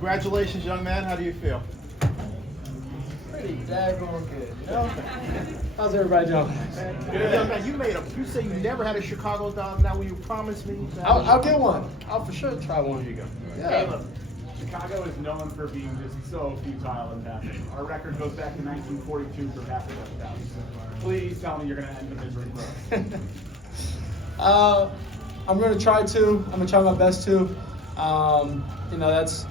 Congratulations, young man. How do you feel? Pretty daggone good, you know? How's everybody doing? Good. Young man, you say you never had a Chicago dog. Now will you promise me? I'll get one. I'll for sure try one. Here you go. Yeah. Caleb, Chicago is known for being just so futile in passing. Our record goes back to 1942 for passing touchdowns. Please tell me you're going to end the misery for us. I'm going to try to. I'm going to try my best to. That's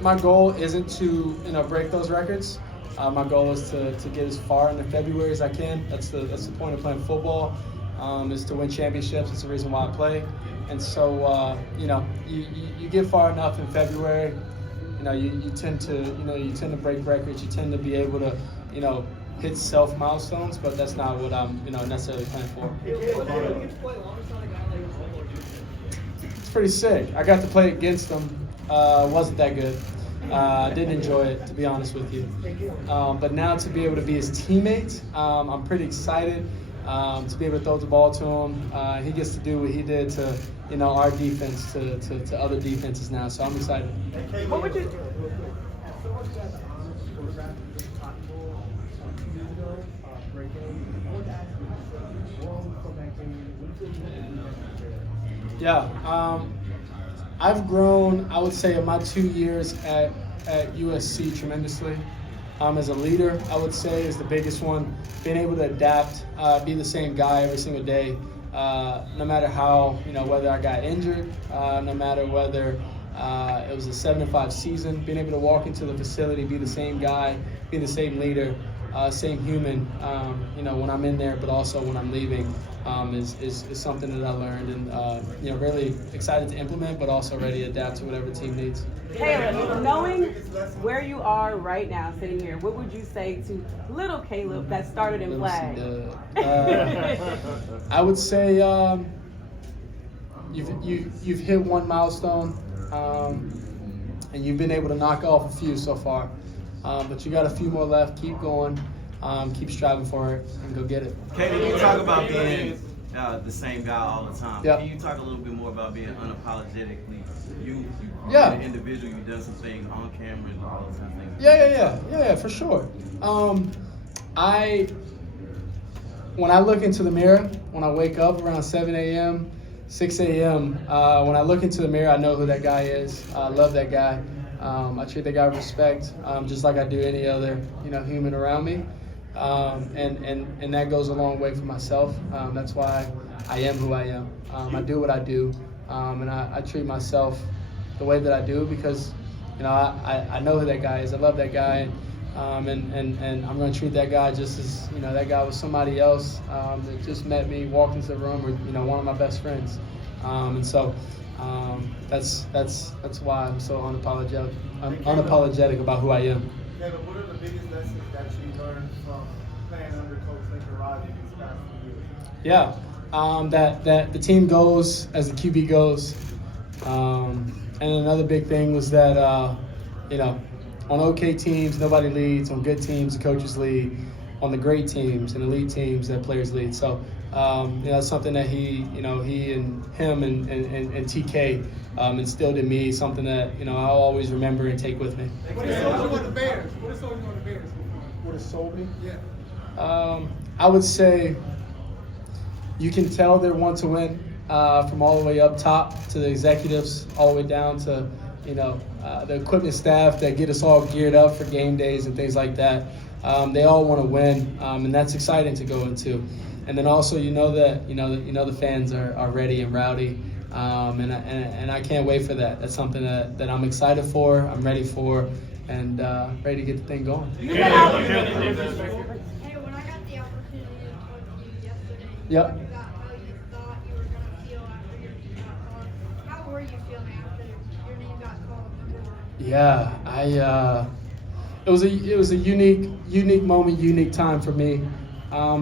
my goal isn't to break those records. My goal is to get as far into February as I can. That's the point of playing football, is to win championships. It's the reason why I play. And so, you get far enough in February, you tend to break records. You tend to be able to, hit self milestones, but that's not what I'm, necessarily playing for. It's pretty sick. I got to play against him. Wasn't that good. I didn't enjoy it, to be honest with you. But now to be able to be his teammate, I'm pretty excited to be able to throw the ball to him. He gets to do what he did to, our defense, to other defenses now. So I'm excited. What would you? Yeah. I've grown, I would say, in my 2 years at USC tremendously. As a leader, I would say, is the biggest one. Being able to adapt, be the same guy every single day, no matter how, whether I got injured, no matter whether it was a 7-5 season, being able to walk into the facility, be the same guy, be the same leader, same human, when I'm in there, but also when I'm leaving, is something that I learned and, really excited to implement, but also ready to adapt to whatever the team needs. Caleb, knowing where you are right now, sitting here, what would you say to little Caleb that started in flag? I would say you've hit one milestone, and you've been able to knock off a few so far. But you got a few more left. Keep going. Keep striving for it and go get it. Katie, you talk about being the same guy all the time. Yep. Can you talk a little bit more about being unapologetically you Yeah. an individual? You've done some things on camera and all those kind of things. Yeah, for sure. When I look into the mirror, when I wake up around 7 a.m., 6 a.m., when I look into the mirror, I know who that guy is. I love that guy. I treat that guy with respect, just like I do any other, human around me. And that goes a long way for myself. That's why I am who I am. I do what I do, and I treat myself the way that I do because, I know who that guy is. I love that guy, and I'm going to treat that guy just as, that guy was somebody else that just met me, walked into the room, or, one of my best friends. And so that's why I'm so unapologetic about who I am. Caleb, what are the biggest lessons that you learned from playing under Coach Lincoln Riley these past few years? Yeah, that the team goes as the QB goes. And another big thing was that, on okay teams, nobody leads. On good teams, the coaches lead. On the great teams and elite teams, that players lead. So, that's something that he and him and TK instilled in me, something that, I'll always remember and take with me. What has sold you on the Bears? What has sold me? Yeah. I would say you can tell they want to win from all the way up top to the executives, all the way down to, the equipment staff that get us all geared up for game days and things like that. They all want to win, and that's exciting to go into. And then also, that the fans are ready and rowdy, and I can't wait for that. That's something that I'm excited for. I'm ready for, and ready to get the thing going. Hey, when I got the opportunity to talk to you yesterday, Yep. you talked about how you thought you were going to feel after your name got called. How were you feeling after your name got called? Yeah, it was a unique moment, unique time for me,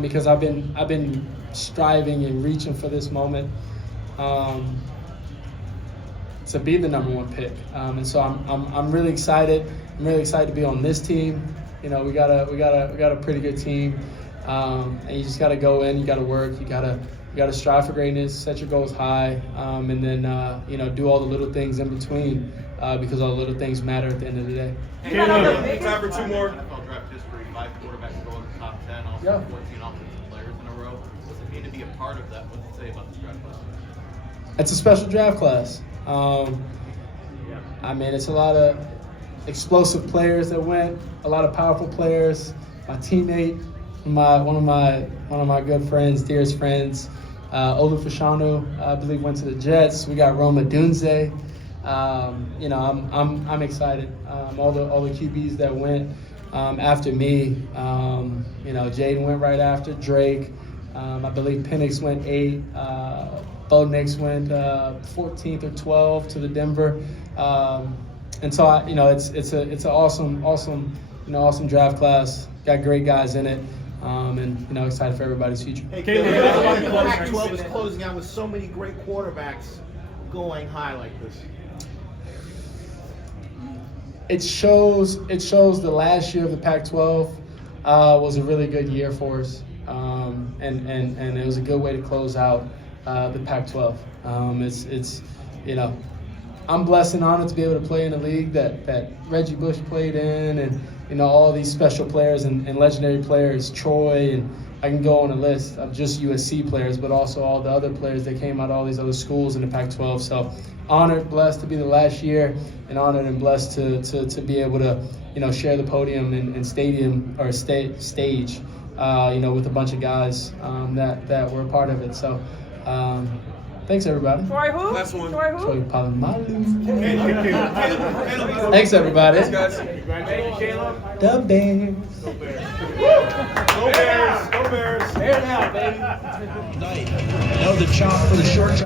because I've been striving and reaching for this moment to be the number one pick, and so I'm really excited. I'm really excited to be on this team. We got a pretty good team, and you just got to go in. You got to work. You got to strive for greatness. Set your goals high, and then do all the little things in between because all the little things matter at the end of the day. You know the biggest- Time for two more. NFL draft history, 5 quarterbacks go in the top 10, also Yeah. 14 offensive players in a row. What's it mean to be a part of that? What's it say about this draft class? It's a special draft class. I mean, it's a lot of explosive players that went, a lot of powerful players. My teammate, one of my good friends, dearest friends, Olu Fashanu, I believe went to the Jets. We got Roma Dunze. You know, I'm excited. All the QBs that went after me. You know, Jaden went right after Drake. I believe Penix went 8. Bo Nix went 14th or 12th to the Denver. And so you know, it's an awesome draft class. Got great guys in it. And you know, excited for everybody's future. Hey, Caleb, Caleb, Caleb, Pac-12 is closing out with so many great quarterbacks going high like this. It shows the last year of the Pac-12 was a really good year for us, and it was a good way to close out the Pac-12. It's you know, I'm blessed and honored to be able to play in a league that Reggie Bush played in, and you know, all these special players and legendary players, Troy, and I can go on a list of just USC players, but also all the other players that came out of all these other schools in the Pac-12. So honored, blessed to be the last year, and honored and blessed to be able to, you know, share the podium and stadium or stage, you know, with a bunch of guys that were a part of it. So thanks everybody. Troy who? Last one. Troy who? Troy Polamalu. Caleb. Thanks everybody. Thanks, guys. Thank you, Caleb. The Bears. Go Bears. Go Bears! Go Bears! Bear now, baby. Know the chop for the short chop.